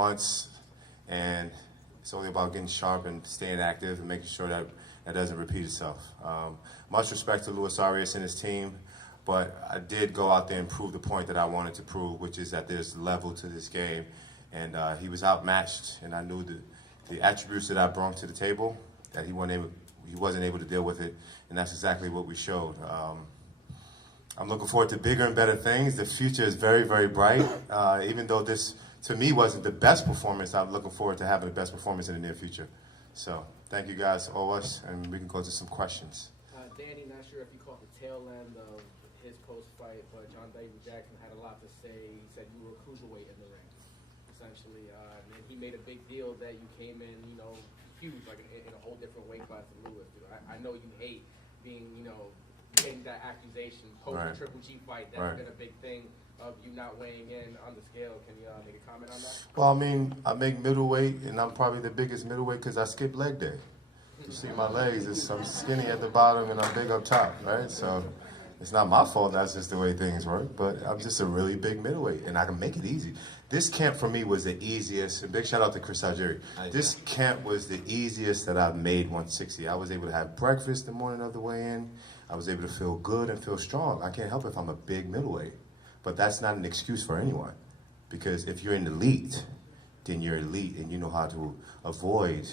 months, and it's only about getting sharp and staying active and making sure that that doesn't repeat itself. Much respect to Luis Arias and his team, but I did go out there and prove the point that I wanted to prove, which is that there's level to this game, and he was outmatched, and I knew the attributes that I brought to the table, that he wasn't able to deal with it, and that's exactly what we showed. I'm looking forward to bigger and better things. The future is very, very bright. Even though this, to me, wasn't the best performance, I'm looking forward to having the best performance in the near future. So, thank you guys, all of us, and we can go to some questions. Danny, not sure if you caught the tail end of his post-fight, but John David Jackson had a lot to say. He said you were a cruiserweight in the ring, essentially. And he made a big deal that you came in, you know, huge, like in a whole different weight class than Lewis. I know you hate being, you know, getting that accusation post the Triple G fight. That's been a big thing of you not weighing in on the scale. Can you make a comment on that? Well, I mean, I make middleweight, and I'm probably the biggest middleweight because I skip leg day. You see my legs, I'm skinny at the bottom and I'm big up top, right? So it's not my fault, that's just the way things work, but I'm just a really big middleweight, and I can make it easy. This camp for me was the easiest, and big shout out to Chris Algieri. This camp was the easiest that I've made 160. I was able to have breakfast the morning of the weigh-in. I was able to feel good and feel strong. I can't help it if I'm a big middleweight. But that's not an excuse for anyone. Because if you're an elite, then you're elite and you know how to avoid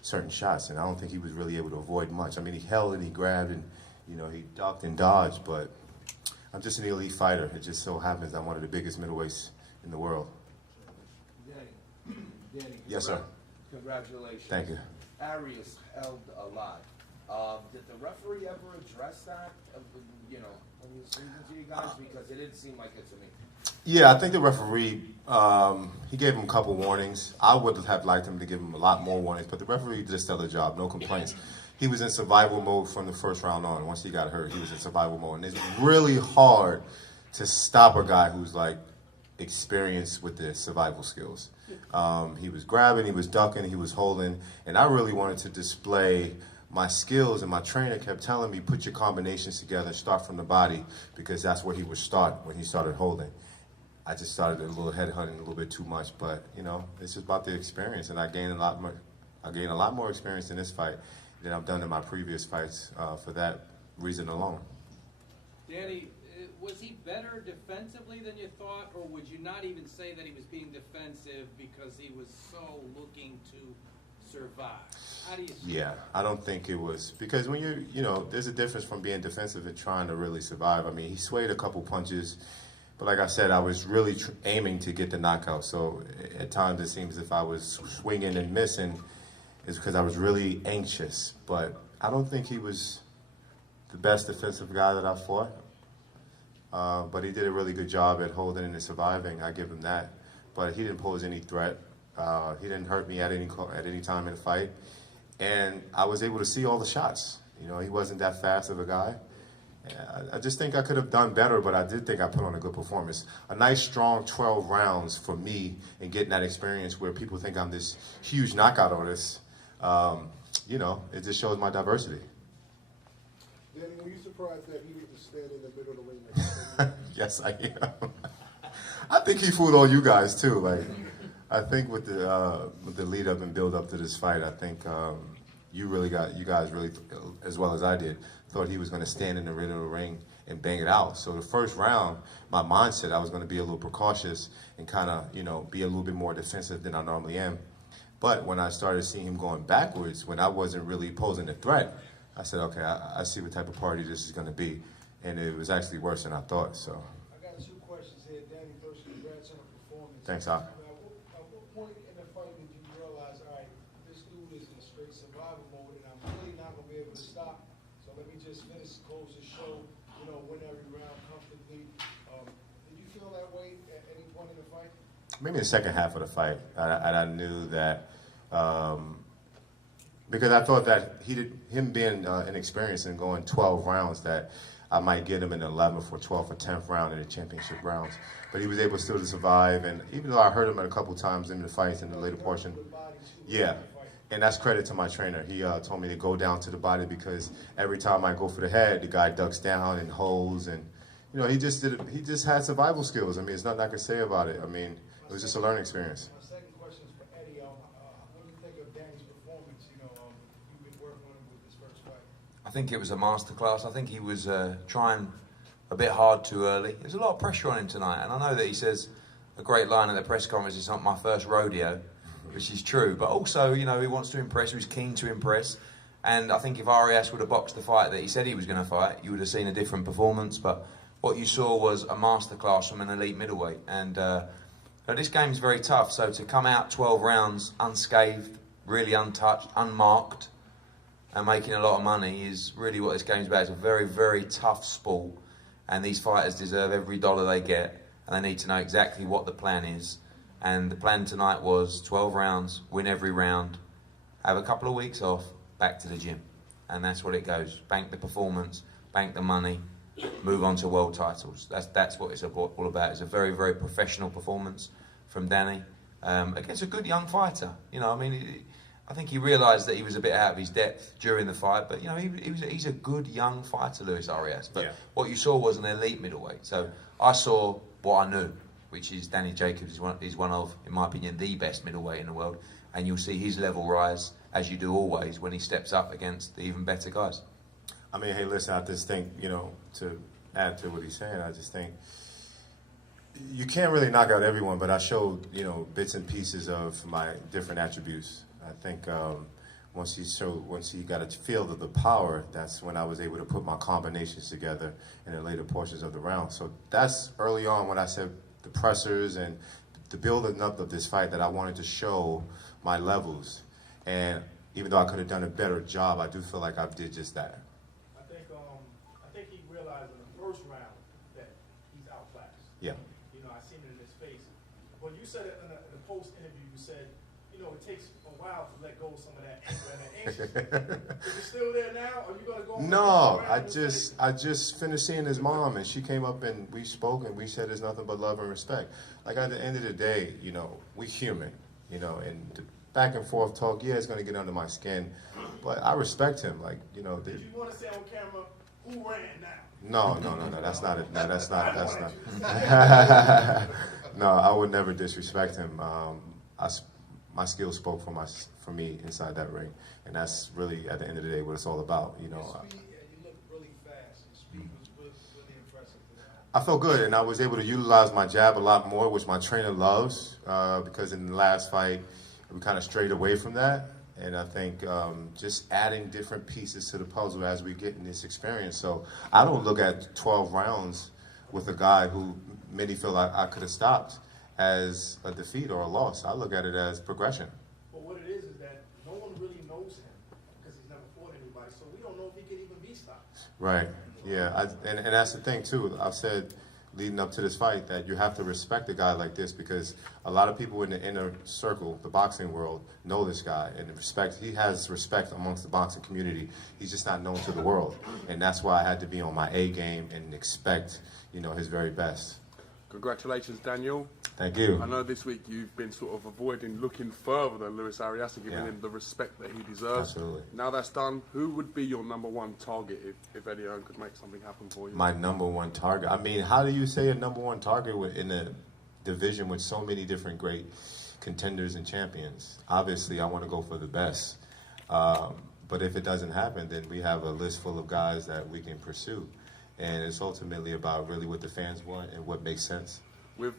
certain shots. And I don't think he was really able to avoid much. I mean, he held and he grabbed and, you know, he ducked and dodged, but I'm just an elite fighter. It just so happens I'm one of the biggest middleweights in the world. Danny, yes, sir. Congratulations. Thank you. ARIAS held a lot. Did the referee ever address that, you know, when he was speaking to you guys? Because it didn't seem like it to me. Yeah, I think the referee, he gave him a couple warnings. I would have liked him to give him a lot more warnings, but the referee did a stellar job, no complaints. He was in survival mode from the first round on. Once he got hurt, he was in survival mode. And it's really hard to stop a guy who's like experienced with the survival skills. He was grabbing, he was ducking, he was holding, and I really wanted to display my skills, and my trainer kept telling me, put your combinations together and start from the body, because that's where he would start when he started holding. I just started a little headhunting a little bit too much, but you know, it's just about the experience, and I gained a lot more experience in this fight than I've done in my previous fights for that reason alone. Danny, was he better defensively than you thought, or would you not even say that he was being defensive because he was so looking to survive? How do you see Yeah, I don't think it was, because when you're, you know, there's a difference from being defensive and trying to really survive. I mean, he swayed a couple punches, but like I said, I was really aiming to get the knockout. So at times it seems as if I was swinging and missing is because I was really anxious. But I don't think he was the best defensive guy that I fought. But he did a really good job at holding and surviving. I give him that. But he didn't pose any threat. He didn't hurt me at any time in the fight. And I was able to see all the shots. You know, he wasn't that fast of a guy. I just think I could have done better, but I did think I put on a good performance. A nice, strong 12 rounds for me and getting that experience where people think I'm this huge knockout artist. You know, it just shows my diversity. Danny, were you surprised that he didn't stand in the middle of the ring next to you? Yes, I am. I think he fooled all you guys too. Like, I think with the lead up and build up to this fight, I think you guys really, as well as I did, thought he was going to stand in the middle of the ring and bang it out. So the first round, my mindset, I was going to be a little precautious and kind of, you know, be a little bit more defensive than I normally am. But when I started seeing him going backwards, when I wasn't really posing a threat, I said, okay, I see what type of party this is going to be. And it was actually worse than I thought, so. I got two questions here. Danny, first, congrats on the performance. Thanks, Al. At what point in the fight did you realize, all right, this dude is in a straight survival mode, and I'm really not going to be able to stop, so let me just finish, close the show, you know, win every round comfortably. Did you feel that way at any point in the fight? Maybe the second half of the fight, and I knew that, because I thought that him being inexperienced and going 12 rounds, that I might get him in the 11th or 12th or 10th round in the championship rounds. But he was able still to survive, and even though I hurt him a couple times in the fights in the later portion, yeah, and that's credit to my trainer. He told me to go down to the body, because every time I go for the head, the guy ducks down and holds, and you know, he just had survival skills. I mean, there's nothing I can say about it. I mean, it was just a learning experience. My second question think it was a masterclass. I think he was trying a bit hard too early. There's a lot of pressure on him tonight, and I know that he says a great line at the press conference, it's not my first rodeo, which is true, but also, you know, he wants to impress, he's keen to impress, and I think if ARIAS would have boxed the fight that he said he was going to fight, you would have seen a different performance, but what you saw was a masterclass from an elite middleweight, and this game's very tough, so to come out 12 rounds unscathed, really untouched, unmarked, and making a lot of money is really what this game's about. It's a very, very tough sport, and these fighters deserve every dollar they get, and they need to know exactly what the plan is. And the plan tonight was 12 rounds, win every round, have a couple of weeks off, back to the gym. And that's what it goes. Bank the performance, bank the money, move on to world titles. That's what it's all about. It's a very, very professional performance from Danny against a good young fighter. You know, I mean, I think he realised that he was a bit out of his depth during the fight, but you know, he's a good young fighter, Luis Arias. But what you saw was an elite middleweight. So I saw what I knew, which is Danny Jacobs is one of, in my opinion, the best middleweight in the world. And you'll see his level rise, as you do always, when he steps up against the even better guys. I mean, hey, listen, I just think, you know, to add to what he's saying, I just think you can't really knock out everyone, but I showed, you know, bits and pieces of my different attributes. I think once he got a feel of the power, that's when I was able to put my combinations together in the later portions of the round. So that's early on when I said the pressers and the building up of this fight that I wanted to show my levels. And even though I could have done a better job, I do feel like I did just that. I think he realized in the first round that he's outclassed. Yeah. You know, I seen it in his face. When you said it in the post interview, you said, you know, it takes a while to let go of some of that anger and that anxious. Is it still there now? Are you gonna go? No, I just finished seeing his mom, and she came up and we spoke, and we said there's nothing but love and respect. Like at the end of the day, you know, we human, you know, and the back and forth talk, yeah, it's gonna get under my skin, but I respect him. Like, you know. Did you want to say on camera who ran now? No, that's not it. No, that's not. No, I would never disrespect him. My skills spoke for me inside that ring, and that's really at the end of the day what it's all about. You know. Your speed, you look really fast. Your speed was really impressive today. I felt good, and I was able to utilize my jab a lot more, which my trainer loves, because in the last fight we kind of strayed away from that. And I think just adding different pieces to the puzzle as we get in this experience. So I don't look at 12 rounds with a guy who many feel like I could have stopped as a defeat or a loss. I look at it as progression. But what it is that no one really knows him because he's never fought anybody. So we don't know if he could even be stopped. Right. Yeah. And that's the thing, too. I've said leading up to this fight that you have to respect a guy like this because a lot of people in the inner circle, the boxing world, know this guy and he has respect amongst the boxing community. He's just not known to the world. And that's why I had to be on my A game and expect, you know, his very best. Congratulations, Daniel. Thank you. I know this week you've been sort of avoiding looking further than Luis Arias and giving him the respect that he deserves. Absolutely. Now that's done, who would be your #1 target if Eddie Hearn could make something happen for you? My #1 target? I mean, how do you say a #1 target in a division with so many different great contenders and champions? Obviously, I want to go for the best. But if it doesn't happen, then we have a list full of guys that we can pursue. And it's ultimately about really what the fans want and what makes sense. With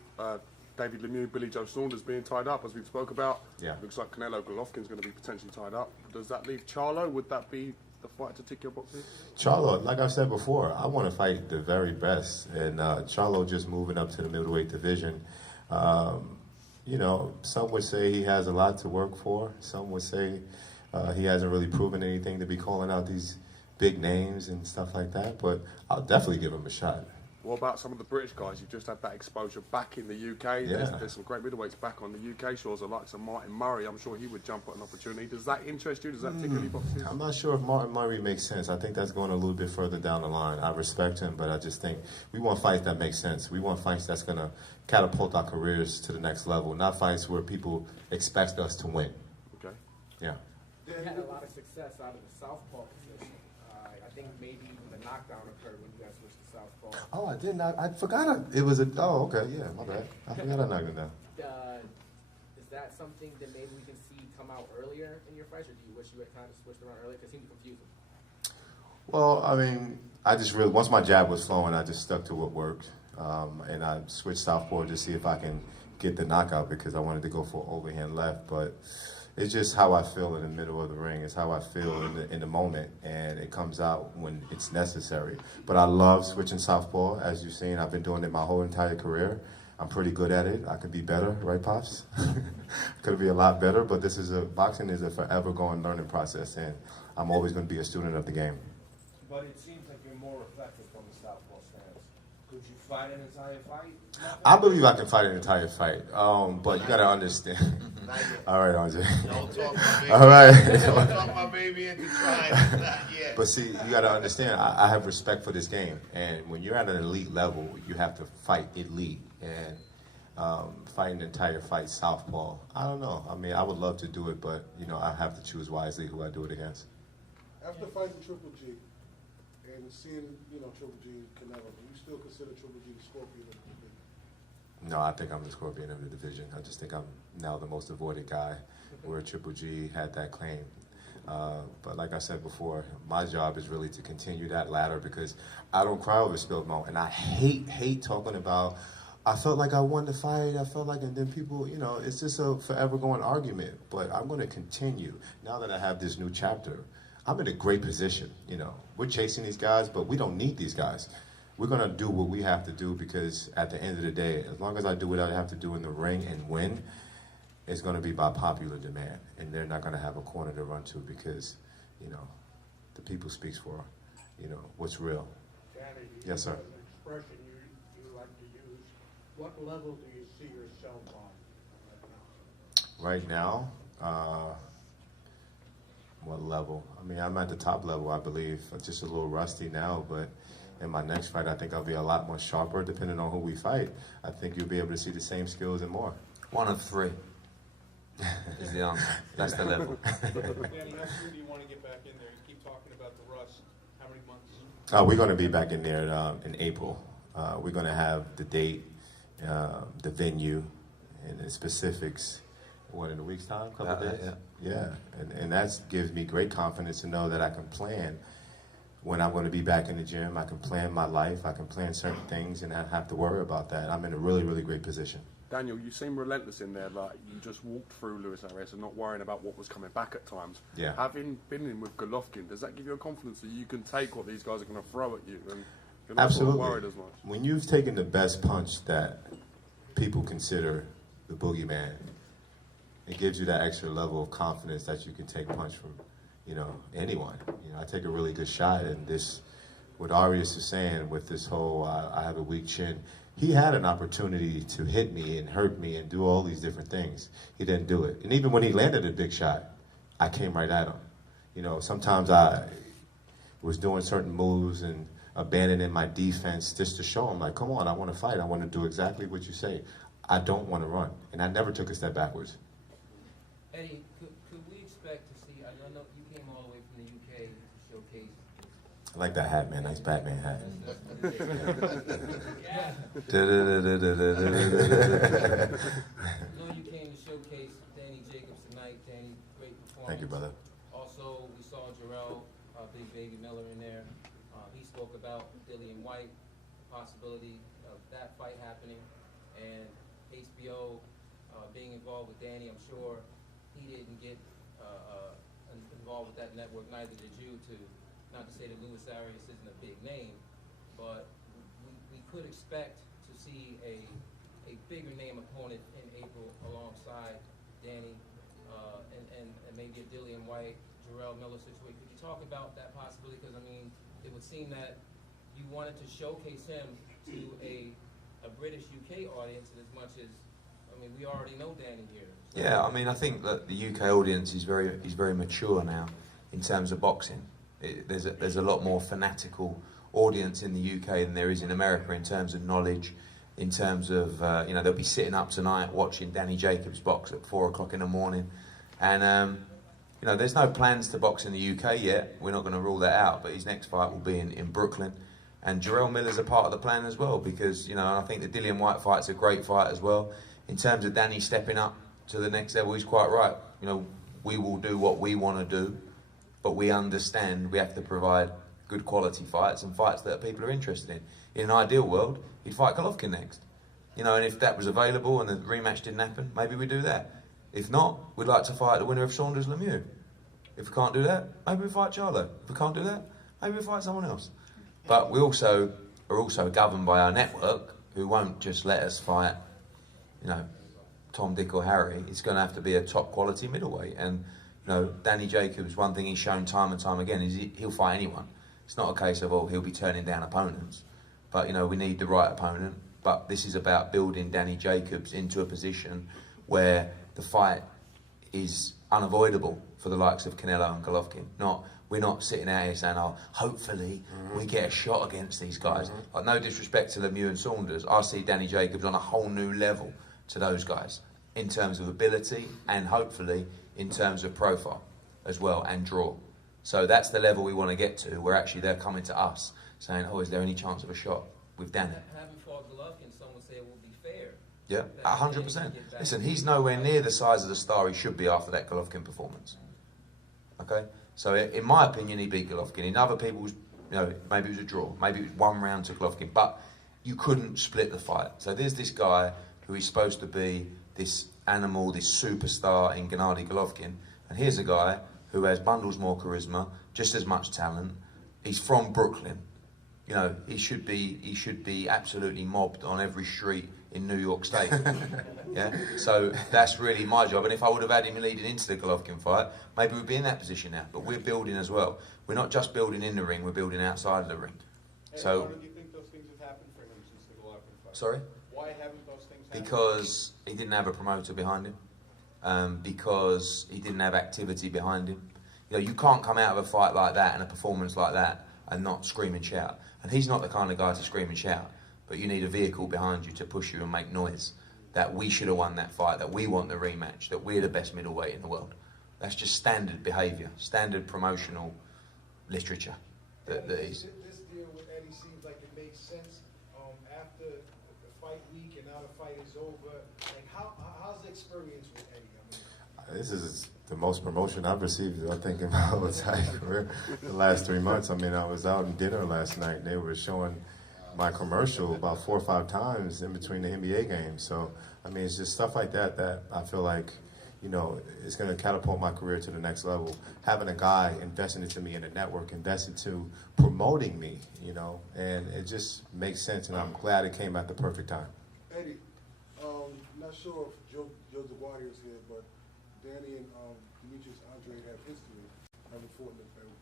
David Lemieux, Billy Joe Saunders being tied up, as we spoke about, yeah. Looks like Canelo Golovkin's going to be potentially tied up. Does that leave Charlo? Would that be the fight to tick your boxes? Charlo, like I've said before, I want to fight the very best. And Charlo just moving up to the middleweight division. You know, some would say he has a lot to work for. Some would say he hasn't really proven anything to be calling out these big names and stuff like that. But I'll definitely give him a shot. What about some of the British guys? You've just had that exposure back in the UK. Yeah. There's some great middleweights back on the UK shores, like some Martin Murray. I'm sure he would jump at an opportunity. Does that interest you? Does that tick any boxes? I'm not sure if Martin Murray makes sense. I think that's going a little bit further down the line. I respect him, but I just think we want fights that make sense. We want fights that's going to catapult our careers to the next level, not fights where people expect us to win. Okay. Yeah. You had a lot of success out of the southpaw position. I think maybe even the knockdown occurred when you guys switched to southpaw. Oh, I didn't. I forgot. It was a. Oh, okay. Yeah, my bad. I forgot I knocked it down. Is that something that maybe we can see come out earlier in your fights, or do you wish you had kind of switched around earlier? Because it seemed confusing. Well, I mean, I just really, once my jab was flowing, I just stuck to what worked. And I switched southpaw to see if I can get the knockout because I wanted to go for overhand left. But it's just how I feel in the middle of the ring. It's how I feel in the moment, and it comes out when it's necessary. But I love switching southpaw. As you've seen, I've been doing it my whole entire career. I'm pretty good at it. I could be better, right, Pops? Could be a lot better, but boxing is a forever going learning process, and I'm always going to be a student of the game. But it seems like you're more effective from the southpaw stance. Could you fight an entire fight? I believe I can fight an entire fight, but you got to understand. All right, Andre. Don't talk my baby. All right. Don't talk my baby into trying. Not yet. But see, you got to understand, I have respect for this game. And when you're at an elite level, you have to fight elite. And fighting an entire fight southpaw, I don't know. I mean, I would love to do it, but, I have to choose wisely who I do it against. After fighting Triple G and seeing, Triple G Canelo, do you still consider Triple G the scorpion of the division? No, I think I'm the scorpion of the division. I just think I'm now the most avoided guy, where Triple G had that claim. But like I said before, my job is really to continue that ladder because I don't cry over spilled milk. And I hate talking about, I felt like I won the fight, and then people, it's just a forever going argument. But I'm going to continue. Now that I have this new chapter, I'm in a great position. We're chasing these guys, but we don't need these guys. We're going to do what we have to do because at the end of the day, as long as I do what I have to do in the ring and win, it's going to be by popular demand. And they're not going to have a corner to run to because, the people speaks for, what's real. Danny, Yes, sir. An expression you like to use. What level do you see yourself on Right now, what level? I mean, I'm at the top level, I believe. I'm just a little rusty now, but in my next fight, I think I'll be a lot more sharper, depending on who we fight. I think you'll be able to see the same skills and more. 1 of 3 is the answer. That's the level. Danny, how soon do you want to get back in there? You keep talking about the rust. How many months? We're going to be back in there in April. We're going to have the date, the venue, and the specifics. In a week's time? Couple of days? Yeah. And that gives me great confidence to know that I can plan when I'm going to be back in the gym. I can plan my life. I can plan certain things and not have to worry about that. I'm in a really, really great position. Daniel, you seem relentless in there. Like you just walked through Luis Arias and not worrying about what was coming back at times. Yeah. Having been in with Golovkin, does that give you a confidence that you can take what these guys are going to throw at you and you're not sort of worried as much? When you've taken the best punch that people consider the boogeyman, it gives you that extra level of confidence that you can take punch from, anyone. I take a really good shot, and this, what Arias is saying with this whole, I have a weak chin, he had an opportunity to hit me and hurt me and do all these different things. He didn't do it. And even when he landed a big shot, I came right at him. Sometimes I was doing certain moves and abandoning my defense just to show him, like, come on, I want to fight. I want to do exactly what you say. I don't want to run. And I never took a step backwards. Eddie, could we expect to see, I know you came all the way from the UK to showcase. I like that hat, man. Nice Batman hat. Yeah. I know you came to showcase Danny Jacobs tonight. Danny, great performance. Thank you, brother. Also, we saw Jarrell, Big Baby Miller in there. He spoke about Dillian White, the possibility of that fight happening, and HBO being involved with Danny. I'm sure he didn't get involved with that network, neither did you, not to say that Luis Arias isn't a big name, but we could expect to see a bigger name opponent in April alongside Danny and maybe a Dillian White, Jarrell Miller situation. Could you talk about that possibility? Because, it would seem that you wanted to showcase him to a British UK audience as much as, we already know Danny here. So. Yeah, I think that the UK audience is very mature now in terms of boxing. There's a lot more fanatical audience in the UK than there is in America in terms of knowledge, in terms of, they'll be sitting up tonight watching Danny Jacobs box at 4 o'clock in the morning. And, there's no plans to box in the UK yet. We're not going to rule that out, but his next fight will be in Brooklyn. And Jarrell Miller's a part of the plan as well because, I think the Dillian White fight's a great fight as well. In terms of Danny stepping up to the next level, he's quite right. We will do what we want to do, but we understand we have to provide good quality fights and fights that people are interested in. In an ideal world, he'd fight Golovkin next. You know, and if that was available and the rematch didn't happen, maybe we'd do that. If not, we'd like to fight the winner of Saunders-Lemieux. If we can't do that, maybe we fight Charlo. If we can't do that, maybe we fight someone else. But we also are also governed by our network, who won't just let us fight, you know, Tom, Dick or Harry. It's going to have to be a top quality middleweight. And, you know, Danny Jacobs, one thing he's shown time and time again is he'll fight anyone. It's not a case of, oh, he'll be turning down opponents. But, you know, we need the right opponent. But this is about building Danny Jacobs into a position where the fight is unavoidable for the likes of Canelo and Golovkin. We're not sitting out here saying, oh, hopefully we get a shot against these guys. Like, no disrespect to Lemieux and Saunders, I see Danny Jacobs on a whole new level to those guys in terms of ability and hopefully in terms of profile as well and draw. So that's the level we want to get to, where actually they're coming to us saying, oh, is there any chance of a shot with Danny? Having fought Golovkin, someone said it will be fair. Yeah, 100%. Listen, he's nowhere near the size of the star he should be after that Golovkin performance. Okay? So in my opinion, he beat Golovkin. In other people's, you know, maybe it was a draw. Maybe it was 1 round to Golovkin. But you couldn't split the fight. So there's this guy who is supposed to be this animal, this superstar in Gennady Golovkin. And here's a guy who has bundles more charisma, just as much talent. He's from Brooklyn. You know, he should be absolutely mobbed on every street in New York State. Yeah? So that's really my job. And if I would have had him leading into the Golovkin fight, maybe we'd be in that position now. But we're building as well. We're not just building in the ring, we're building outside of the ring. And So, why do you think those things have happened for him since the Golovkin fight? sorry? Why haven't those things happened? Because he didn't have a promoter behind him. Because he didn't have activity behind him. You know, you can't come out of a fight like that and a performance like that and not scream and shout. And he's not the kind of guy to scream and shout. But you need a vehicle behind you to push you and make noise. That we should have won that fight, that we want the rematch, that we're the best middleweight in the world. That's just standard behaviour, standard promotional literature. That is. This deal with Eddie seems like it makes sense after the fight week and now the fight is over. Like, how's the experience with Eddie? I mean, This is the most promotion I've received, I think, in my entire career. The last 3 months. I mean, I was out in dinner last night, and they were showing my commercial about 4 or 5 times in between the NBA games. So, I mean, it's just stuff like that that I feel like, you know, it's going to catapult my career to the next level. Having a guy investing into me in a network, invested to promoting me, you know, and it just makes sense, and I'm glad it came at the perfect time. Eddie, not sure if Joe DeGuardia is here, but Danny and Demetrius Andre have history, having fought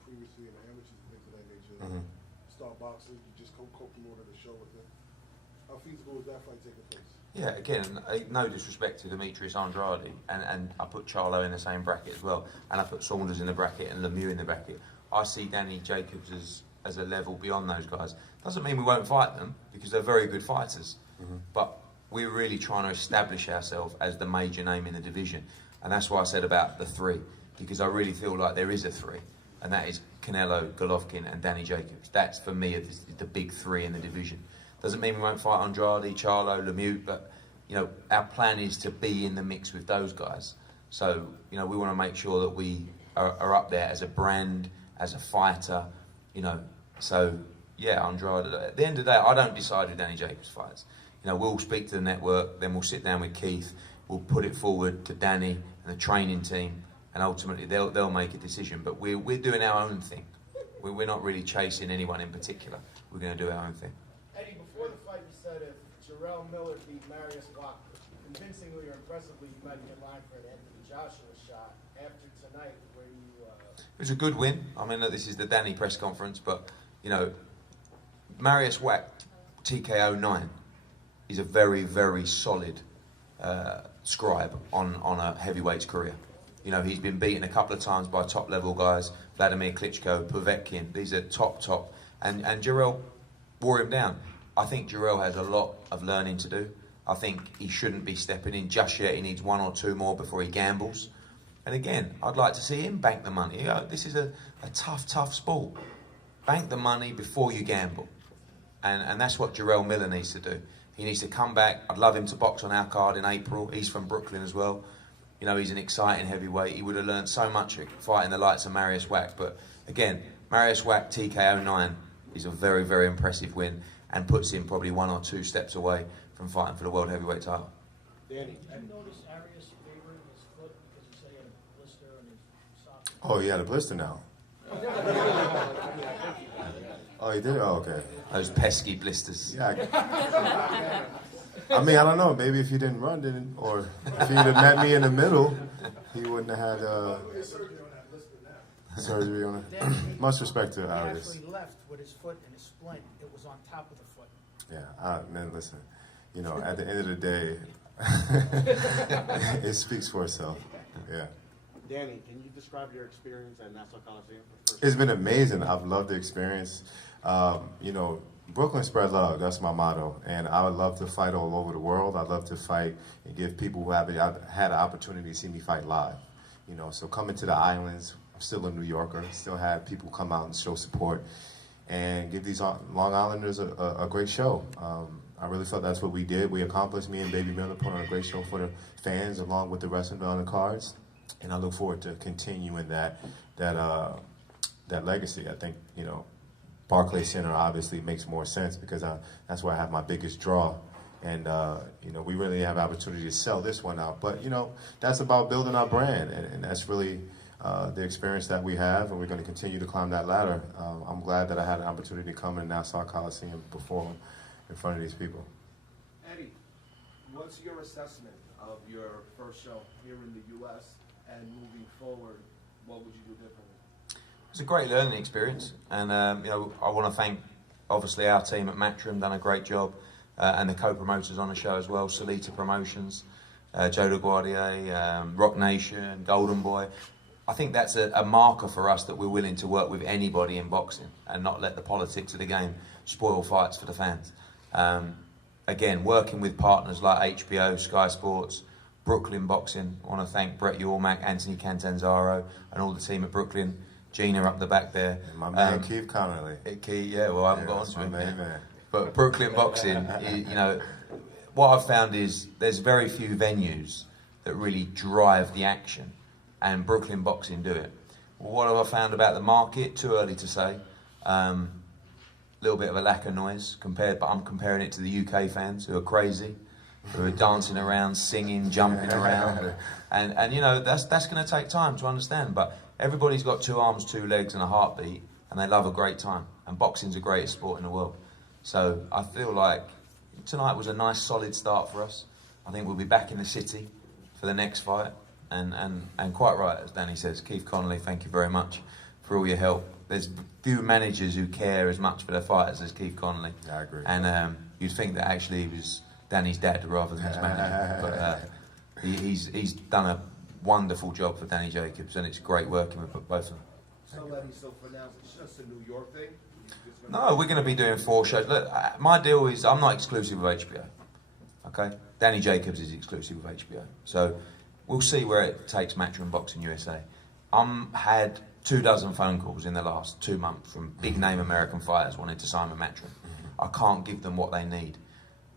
previously in the amateurs and things of that nature. Star boxing, you just co-promoted a show with him. How feasible is that fight taking place? Yeah, again, no disrespect to Demetrius Andrade, and I put Charlo in the same bracket as well, and I put Saunders in the bracket and Lemieux in the bracket. I see Danny Jacobs as a level beyond those guys. Doesn't mean we won't fight them, because they're very good fighters, but we're really trying to establish ourselves as the major name in the division, and that's why I said about the 3, because I really feel like there is a 3, and that is Canelo, Golovkin and Danny Jacobs. That's, for me, the big 3 in the division. Doesn't mean we won't fight Andrade, Charlo, Lemieux, but, you know, our plan is to be in the mix with those guys. So, you know, we want to make sure that we are up there as a brand, as a fighter, you know. So, yeah, Andrade, at the end of the day, I don't decide who Danny Jacobs fights. You know, we'll speak to the network, then we'll sit down with Keith, we'll put it forward to Danny and the training team, and ultimately they'll make a decision. But we're doing our own thing. We're not really chasing anyone in particular. We're going to do our own thing. Eddie, before the fight, you said if Jarrell Miller beat Marius Wack convincingly or impressively, you might be in line for an Anthony Joshua shot. After tonight, where you... It was a good win. I mean, look, this is the Danny press conference, but, you know, Marius Wack, TKO 9, is a very, very solid scribe on a heavyweight's career. You know, he's been beaten a couple of times by top-level guys, Vladimir Klitschko, Povetkin. These are top. And Jarrell wore him down. I think Jarrell has a lot of learning to do. I think he shouldn't be stepping in just yet. He needs 1 or 2 more before he gambles. And again, I'd like to see him bank the money. You know, this is a tough sport. Bank the money before you gamble. And that's what Jarrell Miller needs to do. He needs to come back. I'd love him to box on our card in April. He's from Brooklyn as well. You know, he's an exciting heavyweight. He would have learned so much fighting the likes of Marius Wack. But again, Marius Wack TKO 9 is a very, very impressive win and puts him probably 1 or 2 steps away from fighting for the world heavyweight title. Danny, did you notice ARIAS favoring his foot because he said he had a blister on his sock? Oh, he had a blister now. Oh, he did? Oh, okay. Those pesky blisters. Yeah. I mean, I don't know. Maybe if he didn't run, then, or if he'd have met me in the middle, he wouldn't have had surgery on it. Much respect to He Arias. actually left with his foot and his splint. It was on top of the foot. Yeah, man, listen. You know, at the end of the day, it speaks for itself. Yeah. Danny, can you describe your experience at Nassau Coliseum? It's been amazing. I've loved the experience. You know, Brooklyn spread love. That's my motto. And I would love to fight all over the world. I'd love to fight and give people who haven't had an opportunity to see me fight live. You know, so coming to the islands, I'm still a New Yorker, still have people come out and show support and give these Long Islanders a great show. I really felt that's what we did. We accomplished. Me and Baby Miller put on a great show for the fans along with the rest of the undercards. And I look forward to continuing that legacy. I think, you know, Barclays Center obviously makes more sense because that's where I have my biggest draw. And, you know, we really have opportunity to sell this one out. But, you know, that's about building our brand. And that's really the experience that we have. And we're going to continue to climb that ladder. I'm glad that I had an opportunity to come in Nassau Coliseum and perform in front of these people. Eddie, what's your assessment of your first show here in the U.S. and moving forward? What would you do differently? It's a great learning experience, and you know, I want to thank obviously our team at Matchroom, done a great job, and the co-promoters on the show as well, Salita Promotions, Joe LaGuardia, Rock Nation, Golden Boy. I think that's a marker for us that we're willing to work with anybody in boxing and not let the politics of the game spoil fights for the fans. Again, working with partners like HBO, Sky Sports, Brooklyn Boxing. I want to thank Brett Yormack, Anthony Cantanzaro, and all the team at Brooklyn. Gina up the back there. My man Keith Connolly. Yeah, well, I haven't got onto him yet. But Brooklyn Boxing, you know, what I've found is there's very few venues that really drive the action, and Brooklyn Boxing do it. Well, what have I found about the market? Too early to say. Little bit of a lack of noise but I'm comparing it to the UK fans who are crazy, who are dancing around, singing, jumping around, and you know that's going to take time to understand. But everybody's got 2 arms, 2 legs, and a heartbeat, and they love a great time. And boxing's the greatest sport in the world. So I feel like tonight was a nice, solid start for us. I think we'll be back in the city for the next fight, and quite right, as Danny says, Keith Connolly, thank you very much for all your help. There's few managers who care as much for their fighters as Keith Connolly. Yeah, I agree. And you'd think that actually he was Danny's dad rather than his manager. But he's done a wonderful job for Danny Jacobs, and it's great working with both of them. So for now, it's just a New York thing? No, we're going to be doing 4 shows. Look, my deal is I'm not exclusive with HBO. Okay? Danny Jacobs is exclusive with HBO. So we'll see where it takes Matchroom Boxing USA. Had 24 phone calls in the last 2 months from big name American fighters wanting to sign with Matchroom. I can't give them what they need.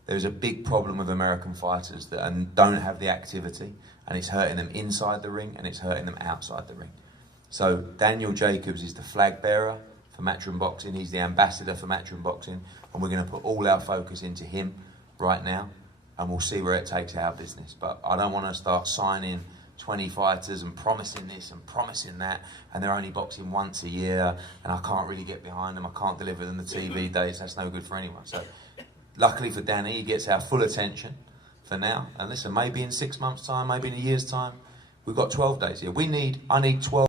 There's a big problem with American fighters that don't have the activity, and it's hurting them inside the ring and it's hurting them outside the ring. So Daniel Jacobs is the flag bearer for Matchroom Boxing. He's the ambassador for Matchroom Boxing, and we're going to put all our focus into him right now, and we'll see where it takes our business. But I don't want to start signing 20 fighters and promising this and promising that, and they're only boxing once a year, and I can't really get behind them. I can't deliver them the TV dates. That's no good for anyone. So luckily for Danny, he gets our full attention for now. And listen, maybe in 6 months' time, maybe in a year's time, we've got 12 days here. I need 12.